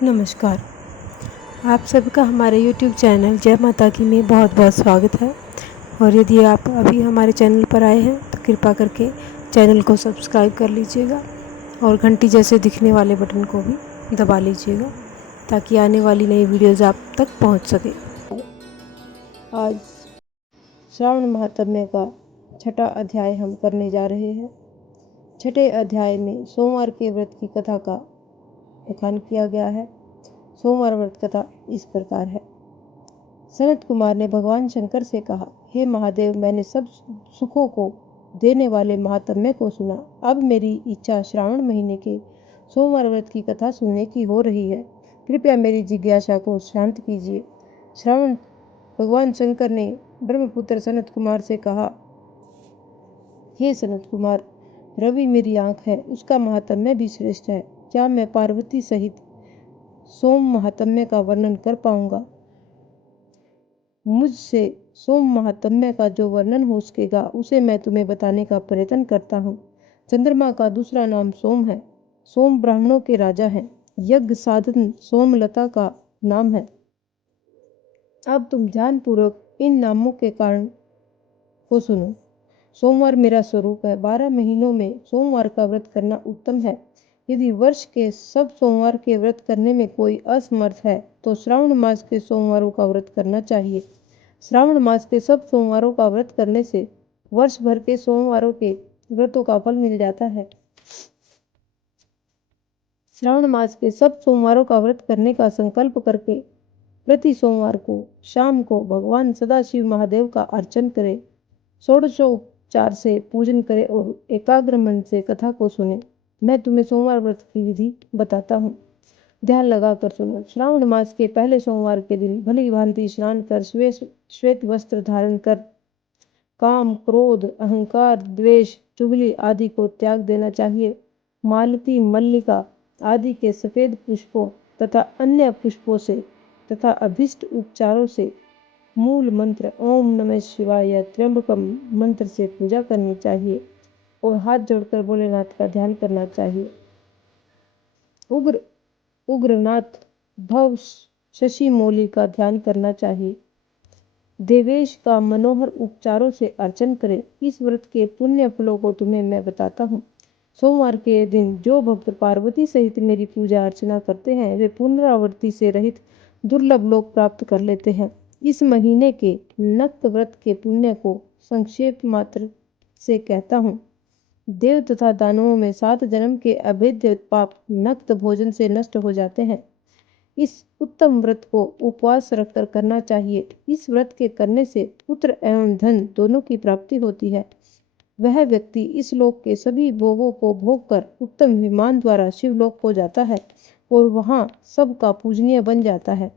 नमस्कार। आप सभी का हमारे YouTube चैनल जय माता की में बहुत बहुत स्वागत है। और यदि आप अभी हमारे चैनल पर आए हैं तो कृपा करके चैनल को सब्सक्राइब कर लीजिएगा और घंटी जैसे दिखने वाले बटन को भी दबा लीजिएगा ताकि आने वाली नई वीडियोज़ आप तक पहुंच सके। आज श्रावण महात्म्य का छठा अध्याय हम करने जा रहे हैं। छठे अध्याय में सोमवार के व्रत की कथा का बखान किया गया है। सोमवार व्रत कथा इस प्रकार है। सनत कुमार ने भगवान शंकर से कहा, हे महादेव, मैंने सब सुखों को देने वाले महात्म्य को सुना। अब मेरी इच्छा श्रावण महीने के सोमवार व्रत की कथा सुनने की हो रही है। कृपया मेरी जिज्ञासा को शांत कीजिए। श्रावण भगवान शंकर ने ब्रह्मपुत्र सनत कुमार से कहा, हे सनत कुमार, रवि मेरी आंख है, उसका महात्म्य भी श्रेष्ठ है। क्या मैं पार्वती सहित सोम महात्म्य का वर्णन कर पाऊंगा? मुझसे सोम महात्म्य का जो वर्णन हो सकेगा उसे मैं तुम्हें बताने का प्रयत्न करता हूँ। चंद्रमा का दूसरा नाम सोम है। सोम ब्राह्मणों के राजा हैं। यज्ञ साधन सोमलता का नाम है। अब तुम ध्यानपूर्वक इन नामों के कारण को सुनो। सोमवार मेरा स्वरूप है। 12 महीनों में सोमवार का व्रत करना उत्तम है। यदि वर्ष के सब सोमवार के व्रत करने में कोई असमर्थ है तो श्रावण मास के सोमवारों का व्रत करना चाहिए। श्रावण मास के सब सोमवारों का व्रत करने से वर्ष भर के सोमवारों के व्रतों का फल मिल जाता है। श्रावण मास के सब सोमवारों का व्रत करने का संकल्प करके प्रति सोमवार को शाम को भगवान सदाशिव महादेव का अर्चन करें, षोडशोपचार से पूजन करें और एकाग्र मन से कथा को सुने। मैं तुम्हें सोमवार व्रत की विधि बताता हूँ, ध्यान लगाकर सुनो। श्रावण मास के पहले सोमवार के दिन भली भांति स्नान कर श्वेत वस्त्र धारण कर काम, क्रोध, अहंकार, द्वेष, चुगली आदि को त्याग देना चाहिए। मालती, मल्लिका आदि के सफेद पुष्पों तथा अन्य पुष्पों से तथा अभिष्ट उपचारों से मूल मंत्र ओम नमः शिवाय या त्र्यंबकम मंत्र से पूजा करनी चाहिए और हाथ जोड़कर भोलेनाथ का ध्यान करना चाहिए। उग्रनाथ भव शशि मौली का ध्यान करना चाहिए। देवेश का मनोहर उपचारों से अर्चन करें। इस व्रत के पुण्य फलों को तुम्हें मैं बताता हूँ। सोमवार के दिन जो भक्त पार्वती सहित मेरी पूजा अर्चना करते हैं वे पुनरावृत्ति से रहित दुर्लभ लोक प्राप्त कर लेते हैं। इस महीने के नक्त व्रत के पुण्य को संक्षेप मात्र से कहता हूँ। देव तथा दानवों में 7 जन्म के अभेद्य पाप नक्त भोजन से नष्ट हो जाते हैं। इस उत्तम व्रत को उपवास रखकर करना चाहिए। इस व्रत के करने से पुत्र एवं धन दोनों की प्राप्ति होती है। वह व्यक्ति इस लोक के सभी भोगों को भोग कर उत्तम विमान द्वारा शिवलोक को जाता है और वहां सबका पूजनीय बन जाता है।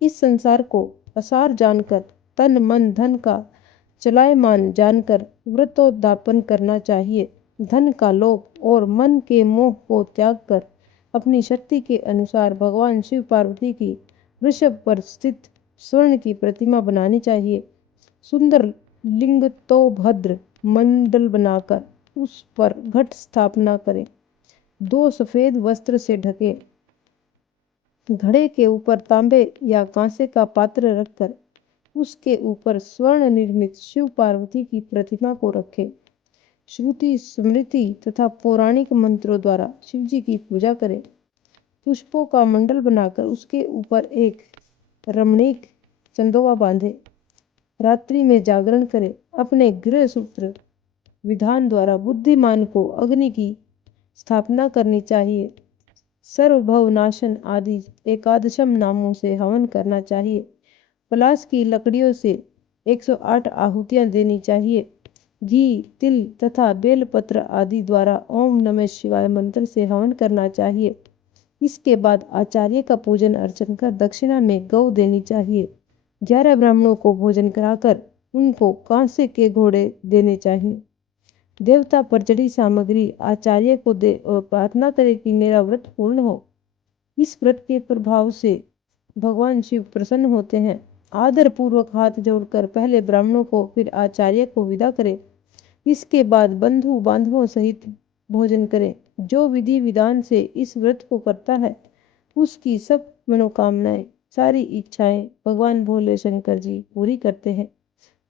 इस संसार को असार जानकर, तन मन धन का चलायमान जानकर व्रतोद्यापन करना चाहिए। धन का लोभ और मन के मोह को त्याग कर अपनी शक्ति के अनुसार भगवान शिव पार्वती की वृषभ पर स्थित स्वर्ण की प्रतिमा बनानी चाहिए। सुंदर लिंग तो भद्र मंडल बनाकर उस पर घट स्थापना करें। 2 सफेद वस्त्र से ढके घड़े के ऊपर तांबे या कांसे का पात्र रखकर उसके ऊपर स्वर्ण निर्मित शिव पार्वती की प्रतिमा को रखें। श्रुति, स्मृति तथा पौराणिक मंत्रों द्वारा शिवजी की पूजा करें। पुष्पों का मंडल बनाकर उसके ऊपर एक रमणीक चंदोवा बांधे। रात्रि में जागरण करें। अपने गृह सूत्र विधान द्वारा बुद्धिमान को अग्नि की स्थापना करनी चाहिए। सर्वभव नाशन आदि एकादशम नामों से हवन करना चाहिए। पलाश की लकड़ियों से 108 आहुतियां देनी चाहिए। घी, तिल तथा बेलपत्र आदि द्वारा ओम नमः शिवाय मंत्र से हवन करना चाहिए। इसके बाद आचार्य का पूजन अर्चन कर दक्षिणा में गौ देनी चाहिए। 11 ब्राह्मणों को भोजन कराकर उनको कांसे के घोड़े देने चाहिए। देवता पर चढ़ी सामग्री आचार्य को दे और प्रार्थना करे कि मेरा व्रत पूर्ण हो। इस व्रत के प्रभाव से भगवान शिव प्रसन्न होते हैं। आदर पूर्वक हाथ जोड़कर पहले ब्राह्मणों को फिर आचार्य को विदा करें। इसके बाद बंधु बांधवों सहित भोजन करें। जो विधि विधान से इस व्रत को करता है उसकी सब मनोकामनाएं, सारी इच्छाएं भगवान भोले शंकर जी पूरी करते हैं।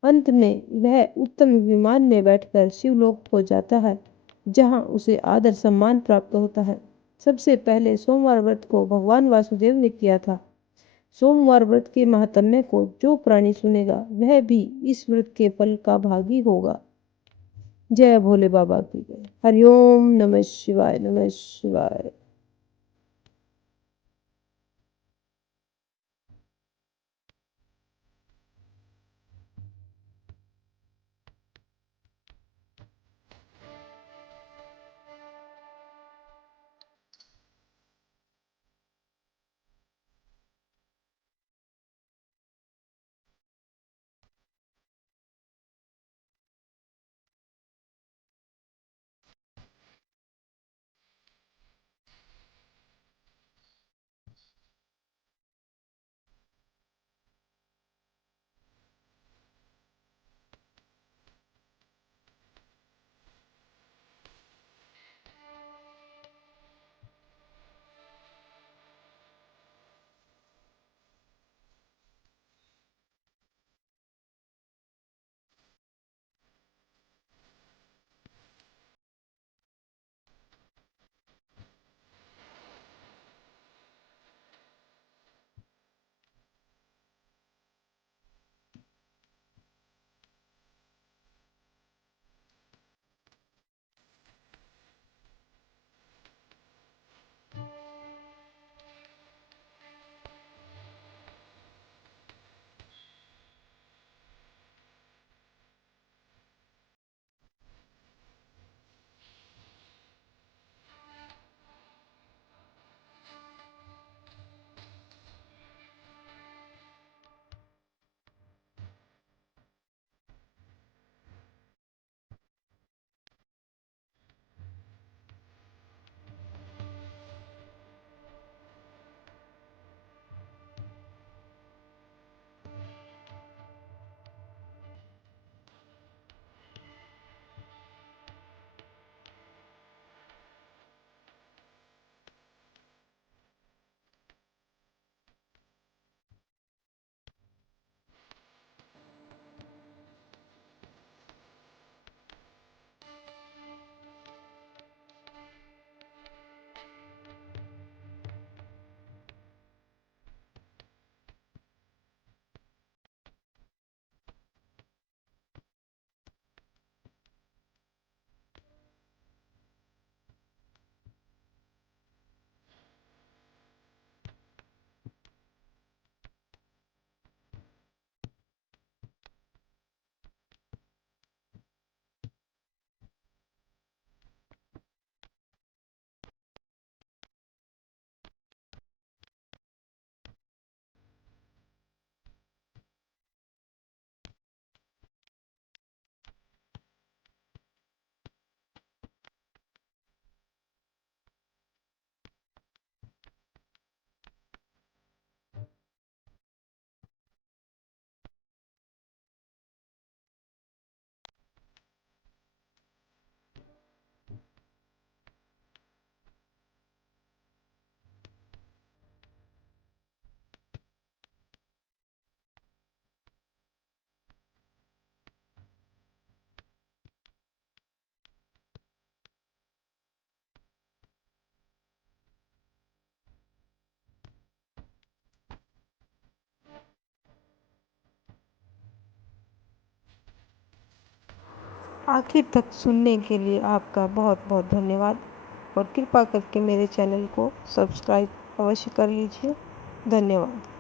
अंत में वह उत्तम विमान में बैठकर शिवलोक पहुंच जाता है, जहां उसे आदर सम्मान प्राप्त होता है। सबसे पहले सोमवार व्रत को भगवान वासुदेव ने किया था। सोमवार व्रत के महात्म्य को जो प्राणी सुनेगा वह भी इस व्रत के फल का भागी होगा। जय भोले बाबा की जय। हरिओम नमः शिवाय, नमः शिवाय। आखिर तक सुनने के लिए आपका बहुत बहुत धन्यवाद, और कृपा करके मेरे चैनल को सब्सक्राइब अवश्य कर लीजिए। धन्यवाद।